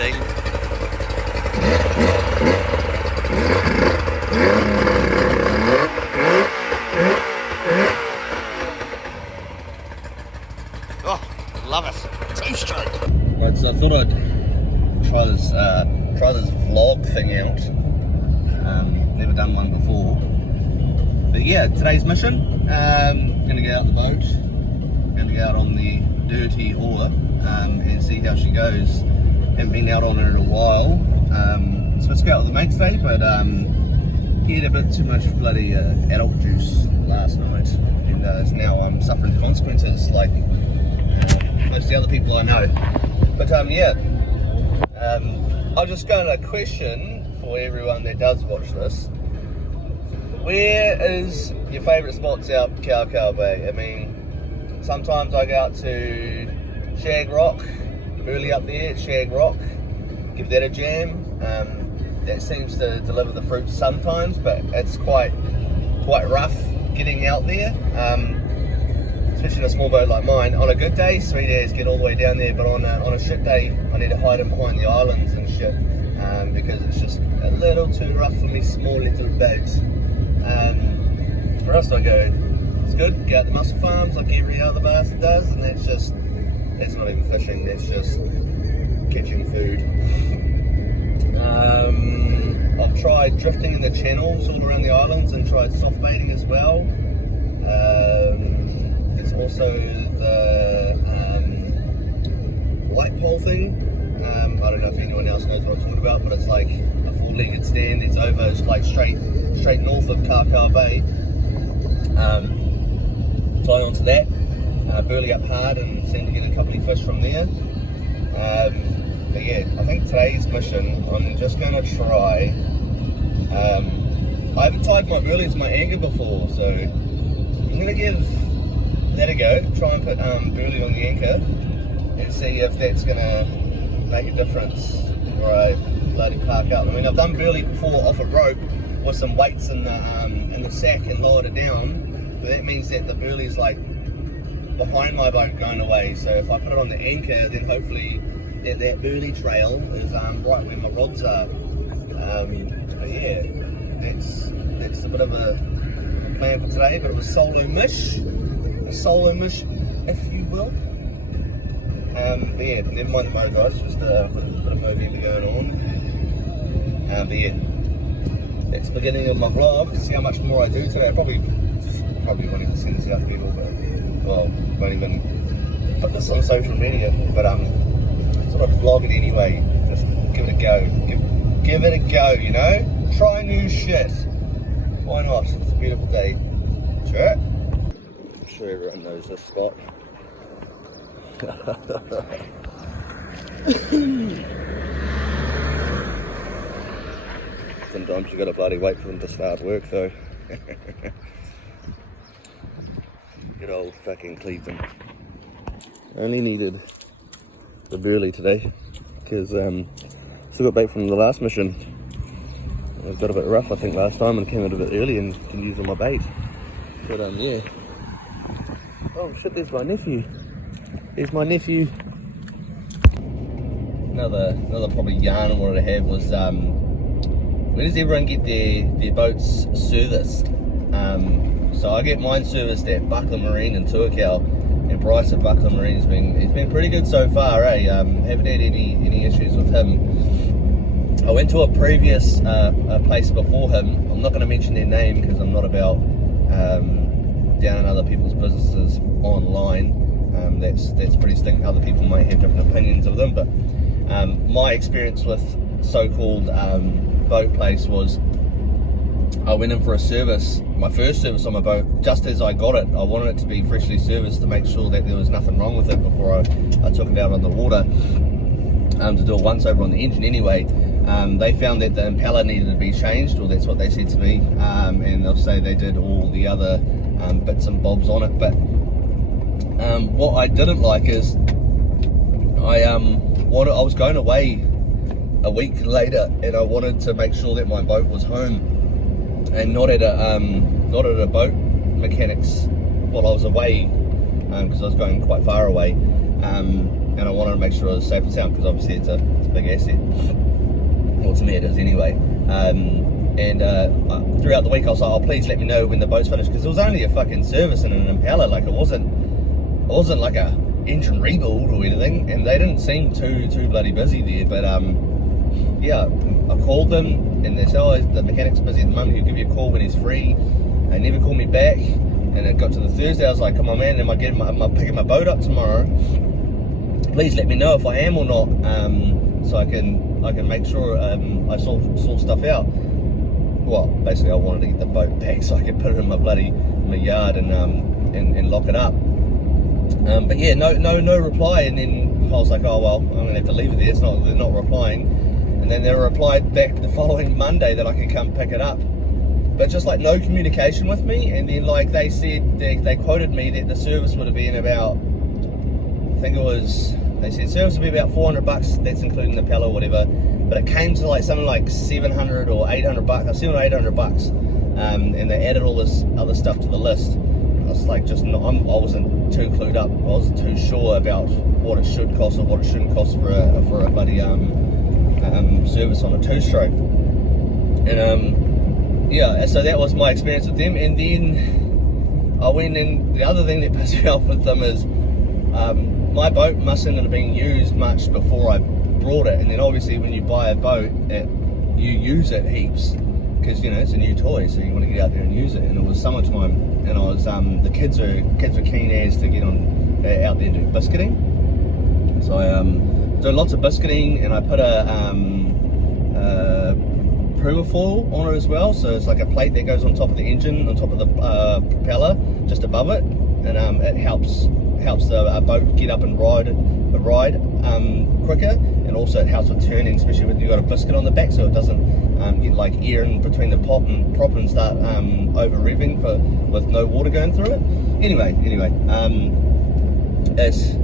thing. Oh, love it. Two-stroke. Right, so I thought I'd try this vlog thing out. Never done one before. But yeah, today's mission, gonna get out the boat, gonna go out on the dirty oar and see how she goes. Haven't been out on her in a while. Supposed to go out with the mates today, but he had a bit too much bloody adult juice last night, and is now suffering consequences like most of the other people I know. But yeah, I'll just go into a question for everyone that does watch this. Where is your favourite spots out Kawakawa Bay? I mean, sometimes I go out to Shag Rock, early up there at Shag Rock, give that a jam. That seems to deliver the fruit sometimes, but it's quite rough getting out there, especially in a small boat like mine. On a good day, sweet as, get all the way down there, but on a shit day, I need to hide in behind the islands and shit, because it's just a little too rough for me small little boat. Where else do I go? It's good, go out to mussel farms like every other bastard does, and that's not even fishing, that's just catching food. I've tried drifting in the channels all around the islands and tried soft baiting as well. There's also the light pole thing. I don't know if anyone else knows what I'm talking about, but it's like a four-legged stand. It's over, it's like straight north of Kawakawa Bay. Tie onto that, burley up hard and seem to get a couple of fish from there. But yeah, I think today's mission, I'm just going to try, I haven't tied my burley to my anchor before, so I'm going to give that a go, try and put burley on the anchor and see if that's going to make a difference where I let it park up. I mean, I've done burley before off a rope with some weights in the sack and lowered it down, but that means that the burley is like behind my boat going away, so if I put it on the anchor, then hopefully that burley trail is right where my rods are. But yeah, that's a bit of a plan for today, a bit of a solo mish, if you will. But yeah, never mind the boat guys, just a bit of moving going on. But yeah, that's the beginning of my vlog. See how much more I do today. I probably won't even send this out to people, but well, won't even put this on social media. But sort of vlog it anyway. Just give it a go. Give it a go. You know, try new shit. Why not? It's a beautiful day. Sure. I'm sure everyone knows this spot. Sometimes you gotta bloody wait for them to start work though. Good old fucking Cleveland. Only needed the burley today because still got back from the last mission. It got a bit rough I think last time and came out a bit early and can use all my bait. But yeah. Oh shit, there's my nephew. There's my nephew. Another probably yarn I wanted to have was when does everyone get their boats serviced? So I get mine serviced at Buckler Marine in Tuakau, and Bryce at Buckler Marine has been pretty good so far, eh? Haven't had any issues with him. I went to a previous place before him. I'm not going to mention their name because I'm not about down in other people's businesses online. That's pretty stinking. Other people might have different opinions of them, but my experience with so-called boat place was I went in for a service, my first service on my boat. Just as I got it, I wanted it to be freshly serviced to make sure that there was nothing wrong with it before I took it out on the water to do a once over on the engine anyway. They found that the impeller needed to be changed, or that's what they said to me, and they'll say they did all the other bits and bobs on it. But what I didn't like is I was going away a week later, and I wanted to make sure that my boat was home and not at a boat mechanics while I was away, because I was going quite far away. And and I wanted to make sure it was safe and sound because obviously it's a big asset. Well, to me it is anyway. Throughout the week I was like, oh, please let me know when the boat's finished, because it was only a fucking service in an Impala. Like it wasn't like a engine rebuild or anything, and they didn't seem too bloody busy there. But yeah, I called them and they said, oh, the mechanic's busy at the moment, he'll give you a call when he's free. They never called me back, and it got to the Thursday. I was like, come on man, am I picking my boat up tomorrow? Please let me know if I am or not, so I can make sure I sort stuff out. Well, basically I wanted to get the boat back so I could put it in my yard and lock it up. But yeah, no reply, and then I was like, oh well, I'm gonna have to leave it there. They're not replying, and then they replied back the following Monday that I could come pick it up, but just like no communication with me. And then like they said, they quoted me that the service would have been about, I think it was, they said service would be about $400, that's including the Pella or whatever, but it came to like something like $700 or $800, $700 or $800, and they added all this other stuff to the list. I was like, I wasn't too clued up. I wasn't too sure about what it should cost or what it shouldn't cost for a bloody service on a two-stroke. And yeah, so that was my experience with them. And then I went in. The other thing that pissed me off with them is my boat mustn't have been used much before I brought it. And then obviously when you buy a boat, you use it heaps, because you know it's a new toy, so you want to get out there and use it. And it was summertime, and I was the kids were keen as to get on out there and do biscuiting. So I did lots of biscuiting, and I put a Prua foil on it as well. So it's like a plate that goes on top of the engine, on top of the propeller, just above it, and it helps the boat get up and ride quicker, and also it helps with turning, especially when you've got a biscuit on the back, so it doesn't get like air in between the prop and start over revving with no water going through it. Anyway, it's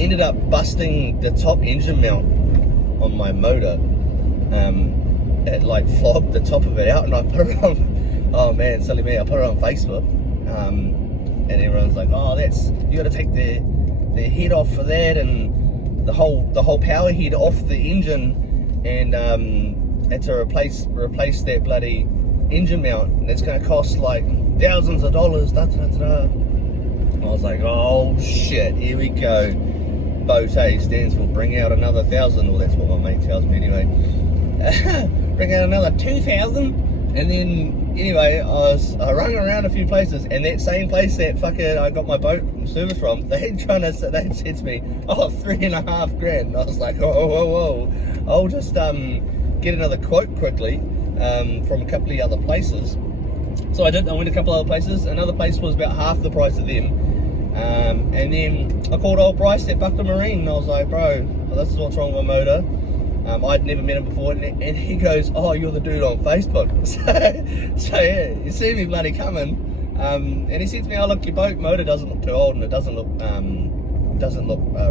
ended up busting the top engine mount on my motor. It like flogged the top of it out, and I put it on, oh man, silly me, I put it on Facebook, and everyone's like, oh, you got to take the head off for that, and the whole power head off the engine, and had to replace that bloody engine mount, and it's going to cost like thousands of dollars. I was like, oh shit, here we go. BOTE stands for bring out another 1,000, or that's what my mate tells me anyway. Bring out another 2,000, and then anyway, I rung around a few places, and that same place that fucking I got my boat service from, they said to me, oh, $3.5 grand. I was like, whoa, I'll just get another quote quickly from a couple of other places. So I did. I went a couple of other places. Another place was about half the price of them. And then I called old Bryce at Buckler Marine, and I was like, bro, this is what's wrong with my motor. I'd never met him before, and he goes, oh, you're the dude on Facebook. So yeah, you see me bloody coming, and he said to me, oh look, your boat motor doesn't look too old, and it doesn't look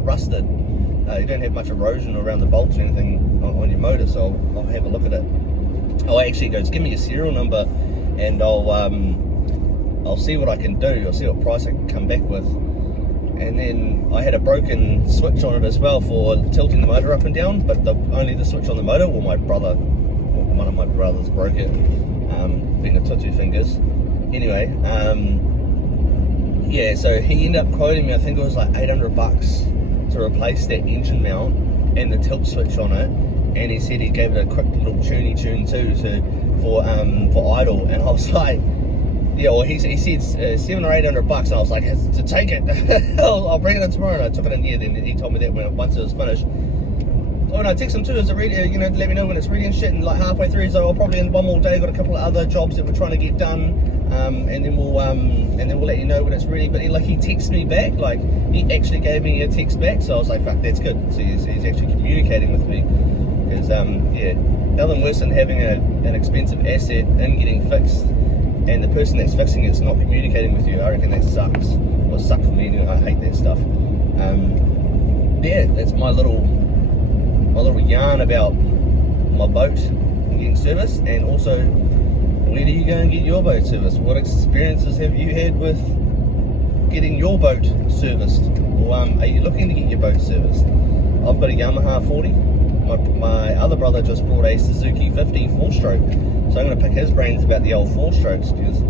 rusted. You don't have much erosion around the bolts or anything on your motor, so I'll have a look at it. Oh, actually, he goes, give me your serial number, and I'll see what I can do. I'll see what price I can come back with. And then I had a broken switch on it as well for tilting the motor up and down, but only the switch on the motor. Well, one of my brothers broke it, being a two fingers. Anyway, yeah, so he ended up quoting me, I think it was like $800 to replace that engine mount and the tilt switch on it, and he said he gave it a quick little tune too, for idle, and I was like, yeah, well, he said $700 or $800, and I was like, to take it. I'll bring it in tomorrow. And I took it in here. Then he told me that once it was finished. Oh, and I text him too, is it ready? You know, to let me know when it's ready and shit. And like halfway through, he's like, I'll probably in one more day. Got a couple of other jobs that we're trying to get done, and then we'll let you know when it's ready. But he texted me back, like he actually gave me a text back. So I was like, fuck, that's good. So he's actually communicating with me, because yeah, nothing worse than having an expensive asset and getting fixed, and the person that's fixing it's not communicating with you. I reckon that sucks. Well, it sucked for me anyway. I hate that stuff. Yeah, that's my little yarn about my boat and getting service, and also where do you go and get your boat serviced? What experiences have you had with getting your boat serviced? Or are you looking to get your boat serviced? I've got a Yamaha 40. My other brother just bought a Suzuki 50 4-stroke, so I'm going to pick his brains about the old 4-strokes, because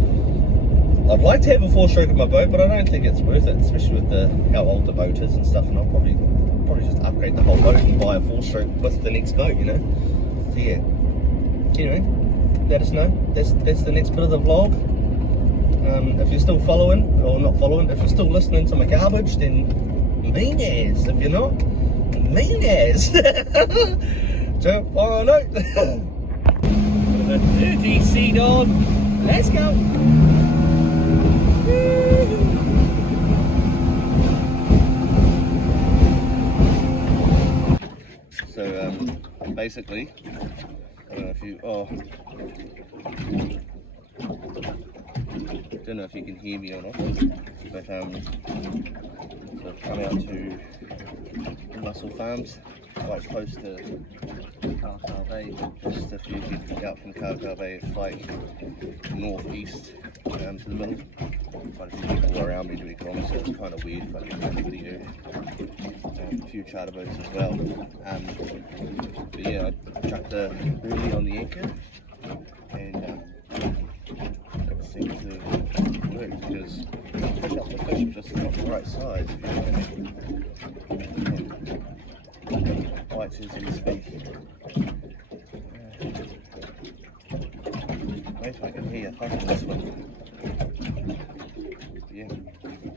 I'd like to have a 4-stroke in my boat, but I don't think it's worth it, especially with how old the boat is and stuff. And I'll probably just upgrade the whole boat and buy a 4-stroke with the next boat, you know. So yeah. Anyway, let us know. That's the next bit of the vlog. If you're still following, or not following, if you're still listening to my garbage, then mean as. If you're not, mean as. So, follow note. The dirty sea dog. Let's go. So, basically, I don't know if you, don't know if you can hear me or not, but so I've come out to Mussel Farms, quite close to Kawakawa Bay. Just if you get out from Kawakawa Bay, it's like northeast to the middle. Quite a few people around me doing kilometers, so it's kind of weird if I get a video. A few charter boats as well. But yeah, I chucked the burley on the anchor, and it seemed to work, because pick up the fish just not the right size. Bites as we speak. Wait till I can hear you thunder this one. Yeah,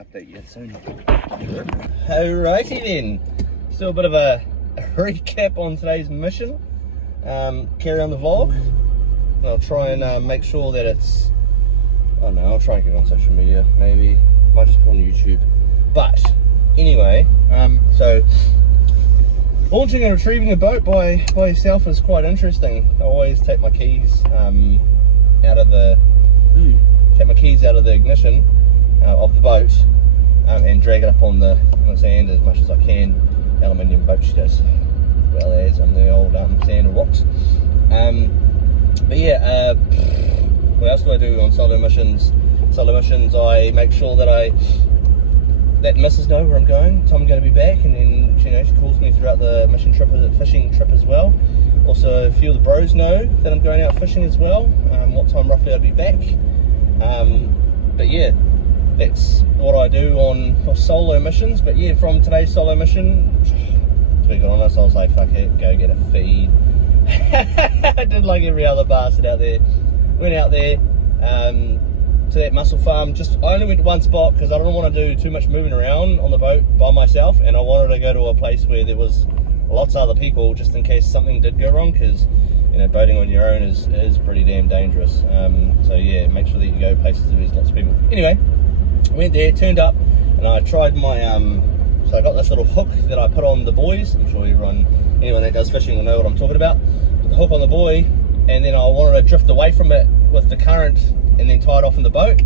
update you soon. Alrighty then, still a bit of a recap on today's mission. Carry on the vlog. I'll try and make sure that it's, I don't know, I'll try and get it on social media, maybe, might just put it on YouTube. But anyway, so launching and retrieving a boat by yourself is quite interesting. I always take my keys out of the ignition of the boat, and drag it up on the sand as much as I can. Aluminium boat sheet as well as on the old sand and rocks. But yeah, what else do I do on solo missions? Solo missions, I make sure that I let Mrs. know where I'm going, time I'm going to be back, and then she calls me throughout the fishing trip as well. Also, a few of the bros know that I'm going out fishing as well, what time roughly I'll be back. But yeah, that's what I do on solo missions. But yeah, from today's solo mission, to be honest, I was like, fuck it, go get a feed. I did like every other bastard out there. Went out there to that mussel farm. I only went to one spot because I don't want to do too much moving around on the boat by myself, and I wanted to go to a place where there was lots of other people, just in case something did go wrong, because boating on your own is pretty damn dangerous. So yeah, make sure that you go places where there's lots of people. Anyway, went there, turned up, and I tried my so I got this little hook that I put on the buoys. I'm sure anyone that does fishing will know what I'm talking about. Put the hook on the buoy, and then I wanted to drift away from it with the current, and then tie it off in the boat.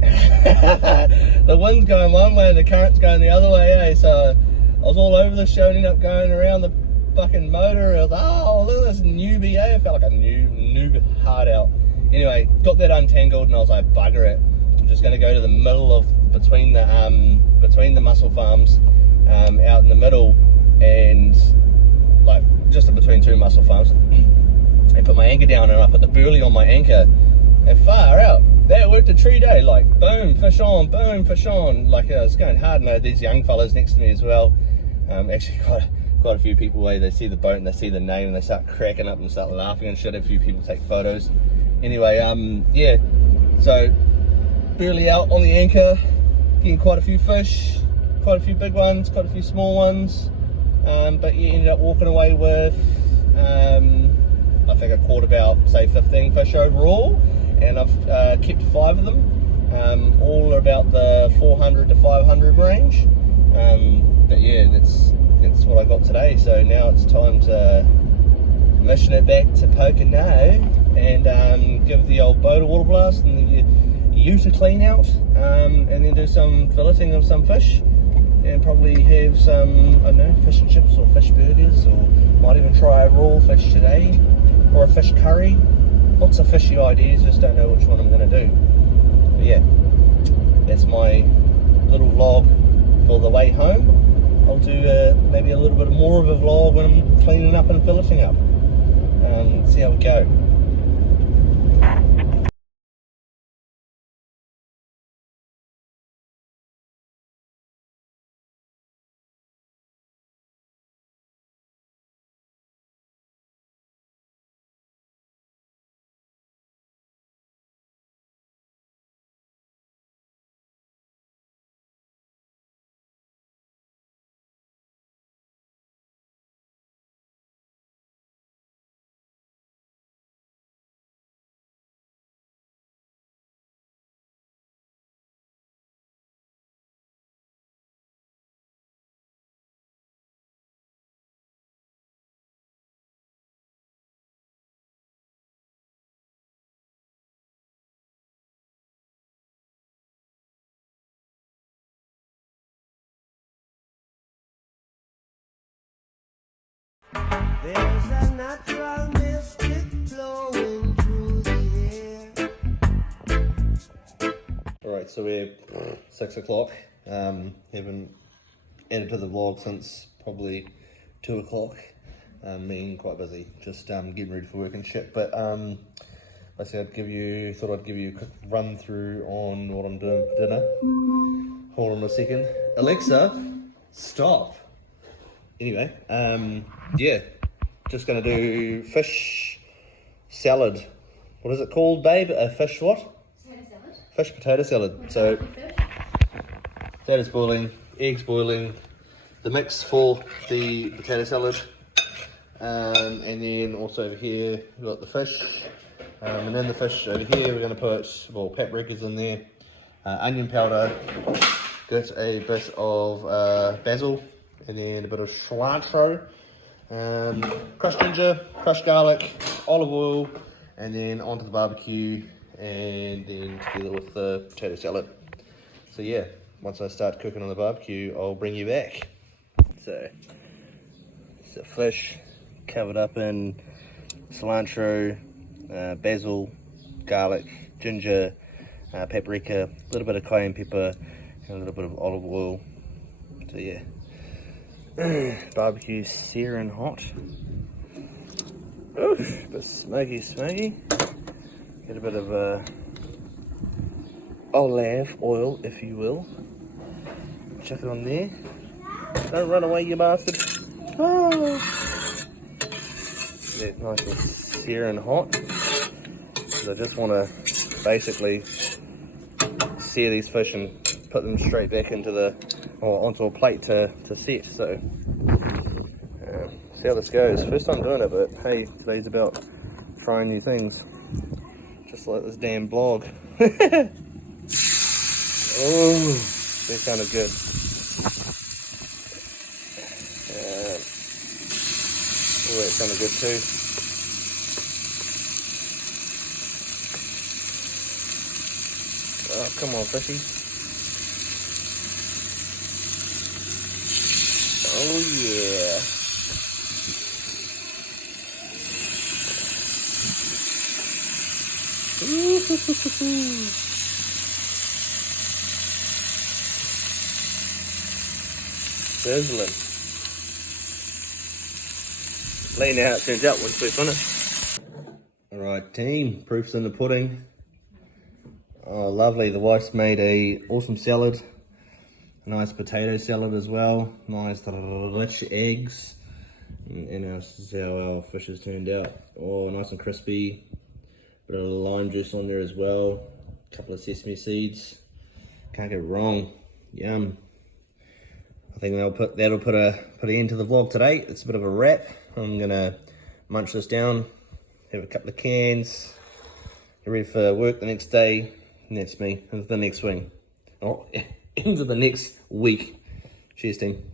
The wind's going one way and the current's going the other way, eh? So I was all over the show, ended up going around the fucking motor, and I was like, oh, look at this newbie, eh? I felt like a noob hard out. Anyway, got that untangled, and I was like, bugger it. I'm just going to go to the middle of between the mussel farms, out in the middle, and like just in between two mussel farms, and put my anchor down, and I put the burley on my anchor, and far out, that worked a tree day. Like boom, fish on, like I was going hard, and I had these young fellas next to me as well. Actually quite a few people, they see the boat and they see the name and they start cracking up and start laughing and shit. A few people take photos. Anyway, yeah, so burley out on the anchor, getting quite a few fish, quite a few big ones, quite a few small ones, but you ended up walking away with I think I caught about, say, 15 fish overall, and I've kept 5 of them, all about the 400 to 500 range. But yeah, that's what I got today. So now it's time to mission it back to Pocono and give the old boat a water blast and the ute a clean out, and then do some filleting of some fish, and probably have some, I don't know, fish and chips or fish burgers, or might even try a raw fish today, or a fish curry. Lots of fishy ideas, just don't know which one I'm going to do. But yeah, that's my little vlog for the way home, I'll do maybe a little bit more of a vlog when I'm cleaning up and filleting up. See how we go. There's a natural mystic flowing through the air. Alright, so we're 6 o'clock. Haven't edited to the vlog since probably 2 o'clock. Being quite busy, just getting ready for work and shit. But I said thought I'd give you a quick run through on what I'm doing for dinner. Hold on a second. Alexa, stop. Anyway, yeah, just gonna do fish salad. What is it called, babe? A fish what? Potato salad. Fish potato salad. So, potatoes boiling, eggs boiling, the mix for the potato salad, and then also over here we've got the fish, and then the fish over here we're going to put, well, paprika's in there, onion powder, get a bit of basil, and then a bit of cilantro, crushed ginger, crushed garlic, olive oil, and then onto the barbecue, and then together with the potato salad. So yeah, once I start cooking on the barbecue, I'll bring you back. So, it's a fish covered up in cilantro, basil, garlic, ginger, paprika, a little bit of cayenne pepper, and a little bit of olive oil. So yeah, barbecue's searing hot. Oof, but smoky. Get a bit of olive oil, if you will. Chuck it on there. Don't run away, you bastard. Oh. Yeah, nice and searing hot. Because I just want to basically sear these fish and put them straight back into onto a plate to set. So, see how this goes. First time doing it, but hey, today's about trying new things. Just like this damn blog. Oh, they're kind of good. Oh, that's kind of good too. Oh, come on, fishy. Oh, yeah. Sizzling. Let you know how it turns out once we finish. Alright team, proof's in the pudding. Oh lovely, the wife's made a awesome salad. A nice potato salad as well. Nice rich eggs. And this is how our fish has turned out. Oh, nice and crispy. Bit of lime juice on there as well. A couple of sesame seeds. Can't go wrong. Yum. I think that'll put an end to the vlog today. It's a bit of a wrap. I'm gonna munch this down, have a couple of cans, get ready for work the next day, and that's me. Into the next swing. Oh, into the next week. Cheers, team.